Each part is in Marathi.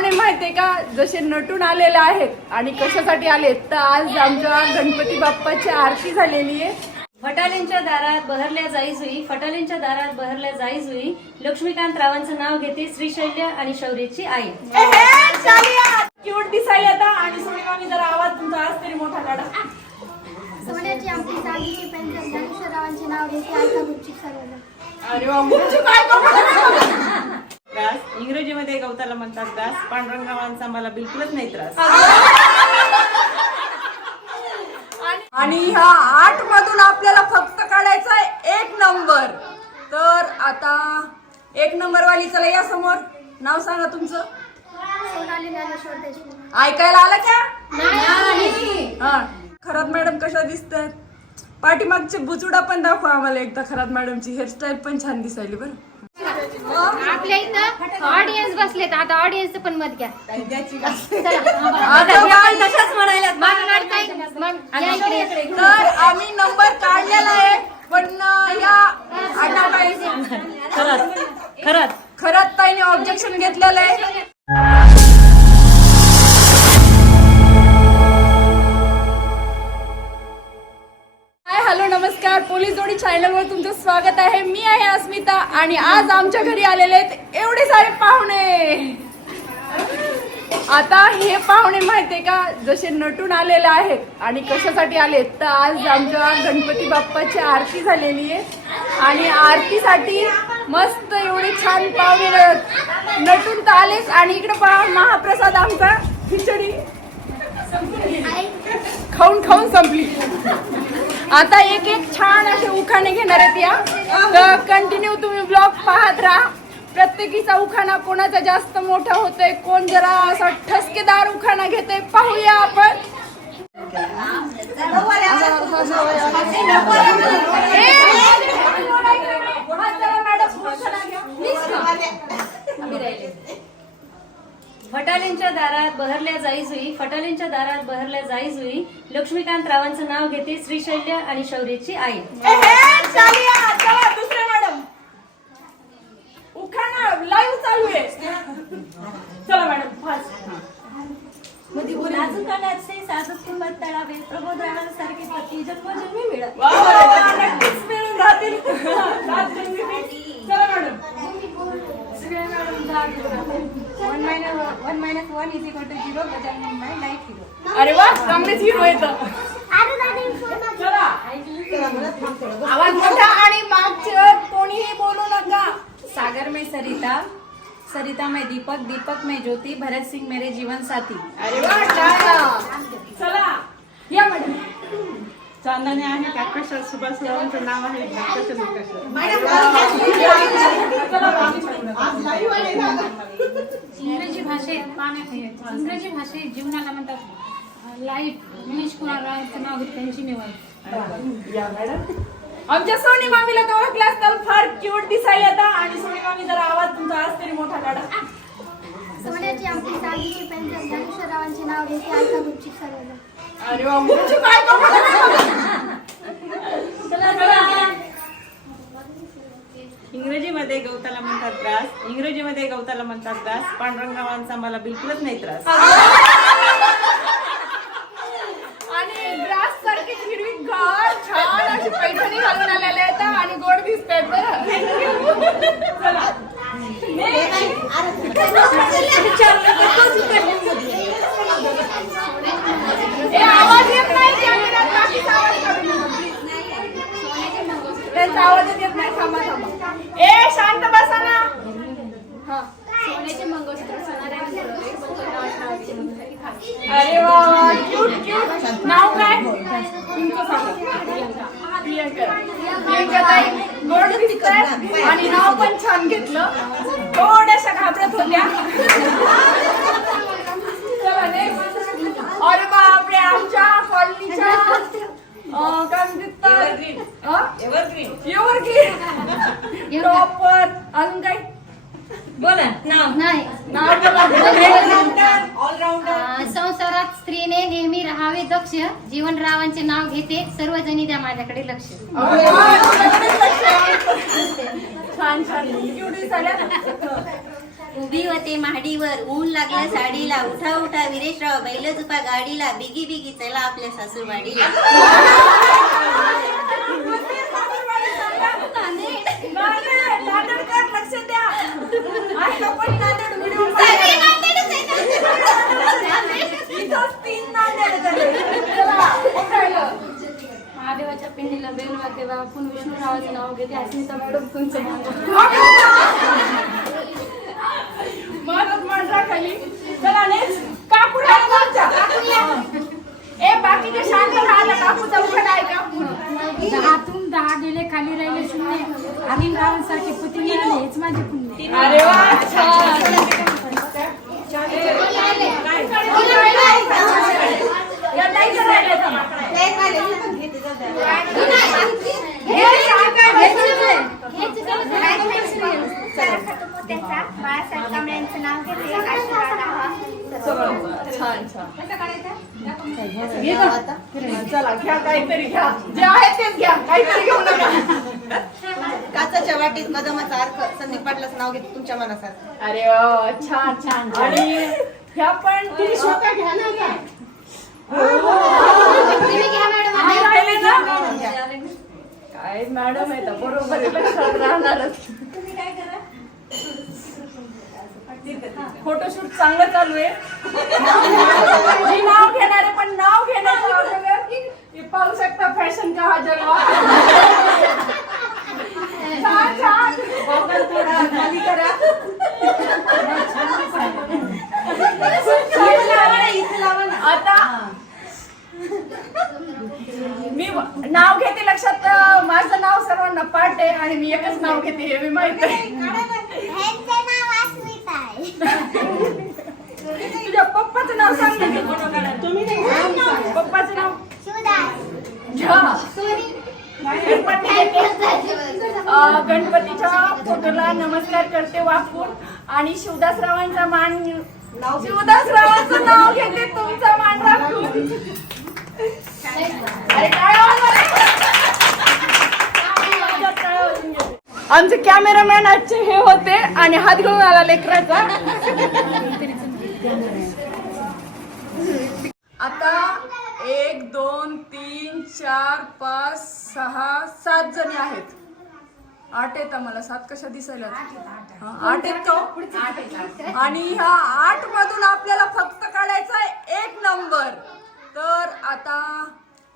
पाहुणे माहितीये का? जसे नटून आलेले आहेत आणि कशासाठी आलेत तर आज आमच्या गणपती बाप्पाची आरती झालेली आहे. फटाल्यांच्या दारात बहरल्या जाई जुई फटाल्यांच्या दारात बहरल्या जाई जुई. लक्ष्मीकांत रावांचं नाव घेते श्रीशैल्य आणि शौर्यची आई. क्यूट दिसायला आता आणि सोनी जरा आवाज तुमचा आज तरी मोठा काढा. सोन्याची आमची चांदीची पेंडल ज्ञानेश्वररावांचे नाव घेते ऐका गुपचूप सर्वजण. अरे वा गुपचूप इंग्रजीमध्ये गवताला म्हणतात ग्रास पांडुरंगावांचा मला बिलकुलच नाही त्रास. आणि ह्या आठ मधून आपल्याला फक्त काढायचा आहे एक नंबर. तर आता एक नंबर वाली चला या समोर. नाव सांगा तुमचं. सोनाली ज्ञानेश्वर देशमुख. ऐकायला आलं का? हा. खरात मॅडम कशा दिसतात? पाठीमागचे बुचुडा पण दाखवा आम्हाला एकदा खरात मॅडमची. हेअरस्टाईल पण छान दिसायली बरं. आपल्या इथं ऑडियन्स बसलेत. आता ऑडियन्स पण मत घ्या. तर आम्ही नंबर काढलेला आहे पण या खरंच खरंच. खरंच ताईने ऑब्जेक्शन घेतलेलं आहे. चॅनलवर तुमचं स्वागत आहे. मी आहे अस्मिता आणि आज आमच्या घरी आलेले आहेत एवढे सारे पाहुणे. आता हे पाहुणे माहितीये का? जसे नटून आलेले आहेत आणि कशासाठी आलेत? तर आज आमच्या गणपती बाप्पाची आरती झालेली आहे. आणि आरतीसाठी मस्त एवढे छान पाहुणे नटून तर आलेच आणि इकडे पहा महाप्रसाद आमचा खिचडी. खाऊन खाऊन संपली. आता एक एक छान असे उखाणे घेणार आहेत या. तर कंटिन्यू तुम्ही ब्लॉग पाहत राहा. प्रत्येकीचा उखाणा कोणाचा जास्त मोठा होतोय कोण जरा असा ठसकेदार उखाणा घेते पाहूया आपण. फटालेंच्या दारात बहरल्या जाई जुई फटाल्यांच्या दारात बहरल्या जाईज होई लक्ष्मीकांत रावांचं नाव घेते श्रीशैल्य आणि शौर्यची आई चला दुसरे मॅडम उखाणा लाईव्ह चालू आहे चला मॅडम फास्ट नाजुकानाचे साधक किंमत तळावे प्रबोध राणासारखे पती जन्मजन्मी मिळत वा, वा, वा, नक्कीच मिळून राहतील. सात जन्मी भेट. चला madam one minus one minus one is equal to zero Gajanan my life hero अरे वा चांगलेच हिरो येतं आवाज मोठा आणि मागच्या कोणीही बोलू नका. सागर में सरिता. सरिता में दीपक दीपक में ज्योति भरत सिंह मेरे जीवन साथी. अरे वा. चला. या मॅडम. आहे काकशर सुभाष रावांचं नाव आहे इंग्रजी भाषेत. इंग्रजी भाषेत जीवनाला म्हणतात. लाईफ मनीष कुमार रावांचं नाव घेतलं त्यांची निवड. या मॅडम. आमच्या सोनी मामीला तर ओळखलं असताल फार क्यूट दिसायला आता आणि सोनी मामी जरा आवाज तुमचा आज तरी मोठा काढा. सोन्याची आमची चांदीची पेंडल ज्ञानेश्वररावांचे नाव घेते. ऐका गुपचूप सर्वजण अरे वा गुपचूप काय करू? इंग्रजीमध्ये गवताला म्हणतात ग्रास इंग्रजीमध्ये गवताला म्हणतात ग्रास पांडुरंगावांचा मला बिलकुलच नाही त्रास आणि ग्रास सारखी हिरवी गार छान अशी पैठणी घालून आलेल्या आहेत आणि गोड दिसत आहेत बरं चला. ए, आवाज येत नाही कॅमेऱ्यात, बाकीचा आवाज काढू नका, please. त्यांचा आवाजच येत नाही थांबा थांबा ए शांत बसा ना हा सोन्याचे मंगळसूत्र अरे वा वा क्यूट क्यूट नाव काय तुमचं सांगा प्रियंका प्रियंका ताई गोड दिसतंय आणि नाव पण छान घेतलं थोड्याशा घाबरत होत्या चला next. अरे बापरे आमच्या कॉलनीच्या अं, काय म्हणतात अं? एव्हरग्रीन एव्हरग्रीन टॉपर अजून काय? बोला नाव. नाही. नाव बोला. अं, संसारात स्त्रीने नेहमी राहावे दक्ष. जीवन रावांचे नाव घेते. सर्वजणी द्या माझ्याकडे लक्ष. छान छान. उभी होते महाडीवर ऊन लागलं साडीला. उठा उठा विरेशराव. बैल जुपा गाडीला. बिगी बिगी. चला आपल्या सासूरवाडीला महादेवाच्या पिंडीला बेल वाटे आपण विष्णुरावाचं नाव घेते अस्मिता मॅडम तुमचं नाव. मारत मांडरा खाली चला नेक्स्ट काकू राहिला आमच्या. ए बाकीचे शांत राहिला काकूचा उघड आहे काकू दहातून दहा गेले खाली राहिले शून्य. अनिल रावांसारखे पती मिळाले हेच माझे पुण्य अरे वा छान. हे हे बाळासाहेब कांबळे यांचं नाव घेते आशीर्वाद छान छान. चला घ्या काहीतरी घ्या. जे आहे तेच घ्या. काहीतरी घेऊ नका. काचाच्या वाटीत बदामाचा अर्क. संदीप पाटलाचं नाव घेते तुमच्या मनासारखं. अरे छान छान. आणि ह्या पण तुम्ही स्वतः घ्या ना का? आणि राहिले ना? काय मॅडम आहे तर बरोबर आहे, लक्षात राहणारच. फोटोशूट चांगलं चालू आहे. मी नाव घेणार आहे पण नाव हे पाहू शकता फॅशन का हा जलवा छान छान. थोडा खाली करा. आता मी नाव घेते लक्षात माझं नाव सर्वांना पाठ आहे आणि मी एकच नाव घेते हे मी माहीत आहे ह्यांचं नाव अस्मिता आहे तुझ्या पप्पाचं नाव सांग ना. पप्पाचं नाव? गणपतीच्या फोटोला नमस्कार करते वाकून. आणि शिवदासरावांचा मान शिवदासरावांचं नाव घेते तुमचा मान राखून अरे काय आवाज आला? आमचे कॅमेरामॅन आजचे हे होते आणि हात घेऊन आला लेकराचा. आता एक दोन तीन चार पाच सहा सात जणी आहेत. आठ येत आम्हाला. सात कशा दिसायला? आठ येत का हो? आणि ह्या आठ मधून आपल्याला फक्त काढायचा आहे एक नंबर. तर आता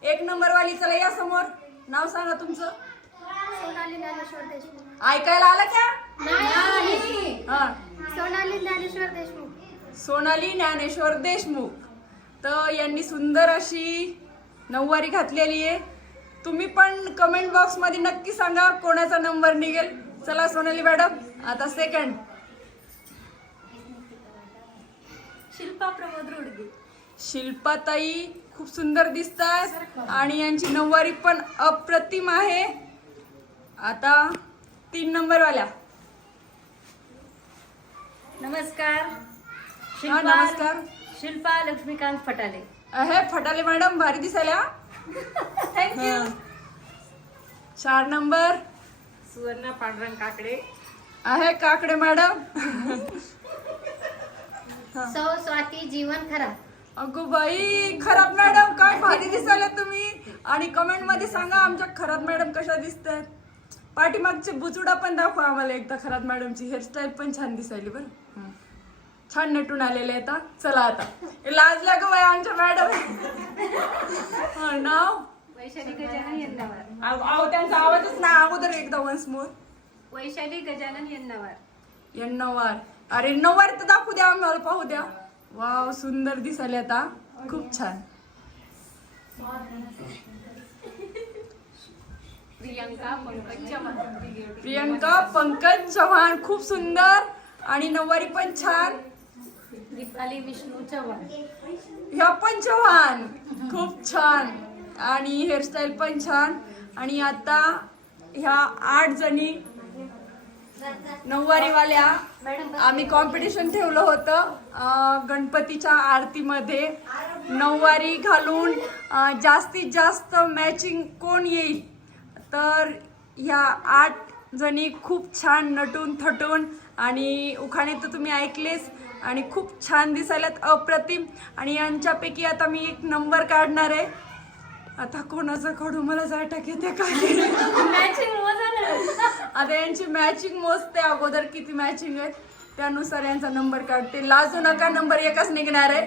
एक नंबर वाली चला या समोर. नाव सांगा तुमचं. सोनाली ज्ञानेश्वर देशमुख. ऐकायला आलं का? हा. सोनाली ज्ञानेश्वर देशमुख. सोनाली ज्ञानेश्वर देशमुख. तर यांनी सुंदर अशी नऊवारी घातलेली आहे. तुम्ही पण कमेंट बॉक्समध्ये नक्की सांगा कोणाचा नंबर निघेल. चला सोनाली मॅडम आता सेकंड शिल्पा प्रमोद रुडगे. शिल्पाताई खूप सुंदर दिसतात आणि यांची नऊवारी पण अप्रतिम आहे. आता तीन नंबर वाल्या नमस्कार हा शिल्पा नमस्कार. शिल्पा लक्ष्मीकांत फटाले. अहे फटाले मॅडम भारी दिसायला थँक्यू चार नंबर. सुवर्णा पांडुरंग काकडे. आहे काकडे मॅडम. सौ स्वाती जीवन खरा. अगो बाई खराब मॅडम काय भारी दिसायला तुम्ही. आणि कमेंटमध्ये सांगा आमच्या खराब मॅडम कशा दिसतात पाठीमागचे बुचुडा पण दाखवा आम्हाला एकदा खराब मॅडमची. हेअरस्टाईल पण छान दिसायली बरं. छान नटून आलेले आहेत हा. चला आता. हे लाजल्या गो बाई आमच्या मॅडम. हं, नाव? वैशाली गजानन यन्नावर. अहो त्यांचा आवाजच ना अगोदर एकदा वन्स मोर वैशाली गजानन यन्नावर. अरे नवार तर दाखवू द्या आम्हाला पाहू द्या. वाव सुंदर दिसायला आता. खूप छान. प्रियंका पंकज चव्हाण. प्रियंका पंकज चव्हाण खूप सुंदर. आणि नऊवारी पण छान. दीपाली विष्णू चव्हाण. ह्या पण चव्हाण. खूप छान. आणि हेअरस्टाईल पण छान. आणि आता ह्या आठ जणी नऊवारीवाल्या आम्ही कॉम्पिटिशन ठेवलं होतं गणपतीच्या आरतीमध्ये. नऊवारी घालून जास्तीत जास्त मॅचिंग कोण येईल? तर ह्या आठ जणी खूप छान नटून थटून आणि उखाणे तर तुम्ही ऐकलेच आणि खूप छान दिसायलात अप्रतिम. आणि यांच्यापैकी आता मी एक नंबर काढणार आहे. आता कोणाचं काढू? मला जाटक येते काय आता यांची मॅचिंग मोजते अगोदर किती मॅचिंग आहेत. त्यानुसार यांचा नंबर काढते. लाजू नका नंबर एकच निघणार आहे.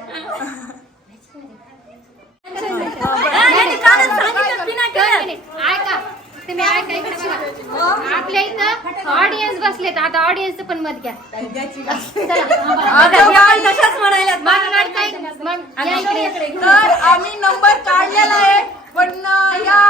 ऐका. तुम्ही ऐका इकडे बघा. आपल्या इथं ऑडियन्स बसलेत. आता ऑडियन्सचं पण मत घ्या. आता या- मग काय? मग या इकडे. तर आम्ही नंबर काढलेला आहे पण अं, या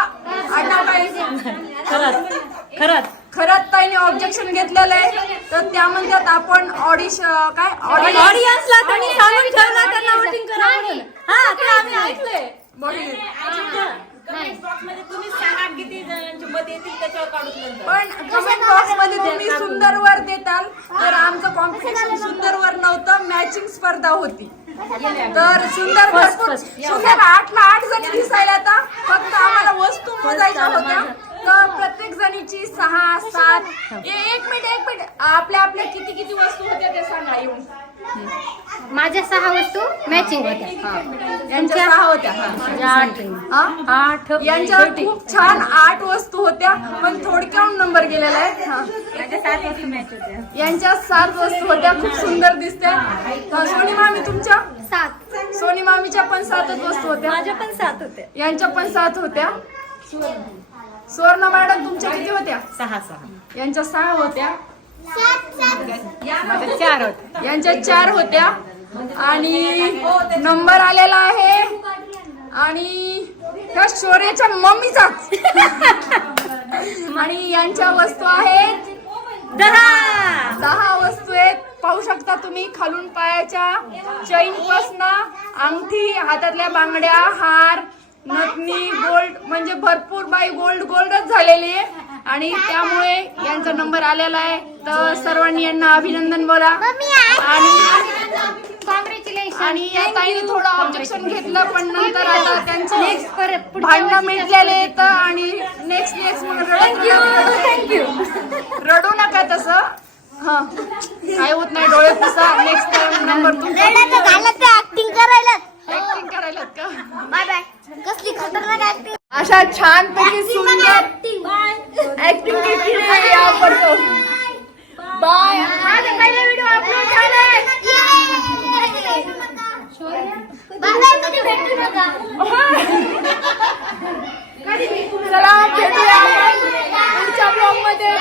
खरंच खरंच. ताईने ऑब्जेक्शन घेतलेलं आहे. तर त्या म्हणतात आपण ऑडिशन काय? ऑडियन्सला त्यांनी सांगून ठेवलं त्यांना वोटिंग करा म्हणून. हा ते आम्ही ऐकलंय बघितलं. नाही मध्ये तुम्हीच सांगा किती जणांचे मत येतील त्याच्यावर काढूच नंतर पण कमेंट बॉक्समध्ये तुम्ही देताल तर आमचं कॉम्पिटिशन सुंदर वर नव्हतं मॅचिंग स्पर्धा होती. तर सुंदर भरपूर सुंदर आठला आठ जणी दिसायला आता फक्त आम्हाला वस्तू मोजायच्या होत्या. तर प्रत्येक जणीची सहा सात एक मिनिट एक मिनिट. आपल्या आपल्या किती किती वस्तू होत्या ते सांगा येऊन. माझ्या सहा वस्तू मॅचिंग होत्या. यांच्या सहा होत्या हा? आठ यांच्या खूप छान आठ वस्तू होत्या पण थोडक्याहून नंबर गेलेला आहे. हा. यांच्या सात वस्तू होत्या. खूप सुंदर दिसत्या. सोनी मामी तुमच्या? सात. सोनी मामीच्या पण सातच वस्तू होत्या. माझ्या पण सात होते यांच्या पण सात होत्या. सुवर्ण मॅडम तुमच्या किती होत्या? सहा सहा. यांच्या सहा होत्या. चार यांच्या चार होत्या. आणि नंबर आलेला आहे. आणि त्या शौर्याच्या मम्मीचा. आणि यांच्या वस्तू आहेत. दहा. दहा वस्तू आहेत. पाहू शकता तुम्ही खालून पायाच्या चैन पासन. अंगठी हातातल्या बांगड्या हार नथनी गोल्ड. म्हणजे भरपूर बाई गोल्ड गोल्डच झालेली आहे. आणि त्यामुळे यांचा नंबर आलेला आहे. तर सर्वांनी यांना अभिनंदन बोला. आणि आणि या ताईने थोडं ऑब्जेक्शन घेतलं पण नंतर आता त्यांचं नेक्स्ट भांडणं मिटलेले आहेत आणि नेक्स्ट नेक्स्ट मग थँक्यू रडू नका तसं. हा. काय होत नाही डोळे पुसा. नेक्स्ट टाइम नंबर तुमचा ऍक्टिंग करायला. ऍक्टिंग करायला का? बाय बाय कसली खतरनाक ऍक्टिंग अशा छान पैकी सुंदर ऍक्टिंग केली आहे या पडतो बाय माझा पहिला व्हिडिओ अपलोड झालाय चला भेटूया पुढच्या ब्लॉगमध्ये